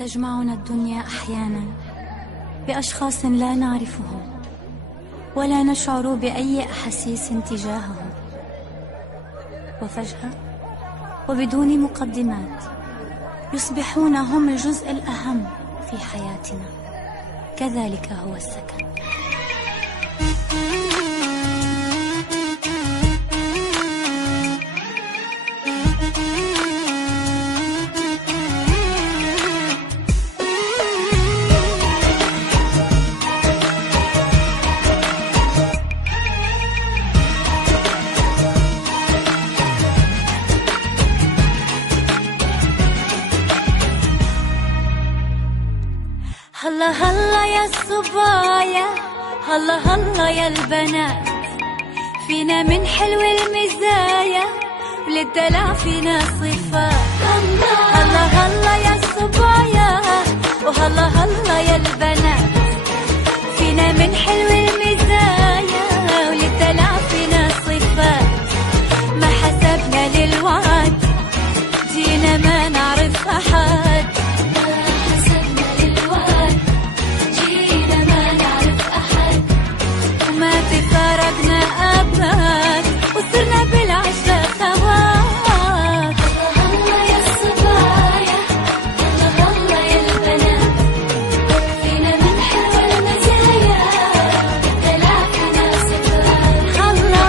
تجمعنا الدنيا أحيانا بأشخاص لا نعرفهم ولا نشعر بأي أحاسيس تجاههم، وفجأة وبدون مقدمات يصبحون هم الجزء الأهم في حياتنا. كذلك هو السكن. هلا هلا يا الصبايا، هلا هلا يا البنات، فينا من حلو المزايا وللدلع فينا صفات. هلا هلا يا الصبايا وهلا هلا يا البنات، فينا من حلو المزايا وللدلع فينا صفات. ما حسبنا للوعد جينا ما نعرف أحد، فارقنا أبد وصرنا بالعشرة خوات. هلا يا الصبايا، هلا يا البنات، فينا من حلوة المزايا دلع فينا صفات. هلا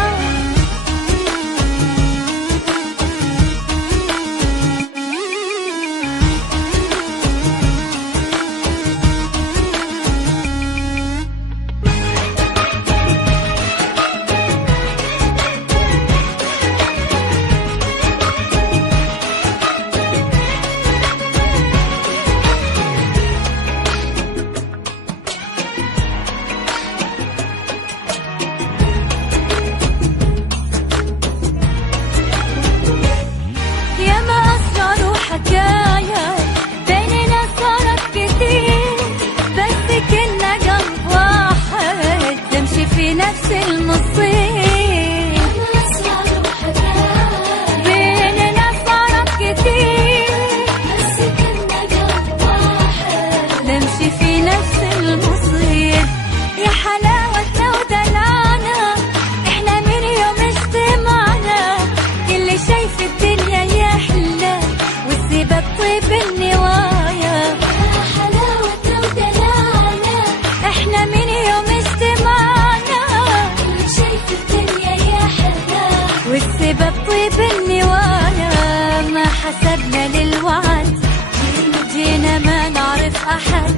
في نفس المصير، بيننا صارت كتير بس كنا قلب واحد، نمشي في نفس المصير. يا حلاوتنا ودلعنا احنا من يوم اجتمعنا، كل شي في الدنيا يحلى والسبب طيب النوايا. يا حلاوتنا ودلعنا احنا من يوم اجتمعنا، والسبب طيب النوايا. ما حسبنا للوعد جينا ما نعرف أحد،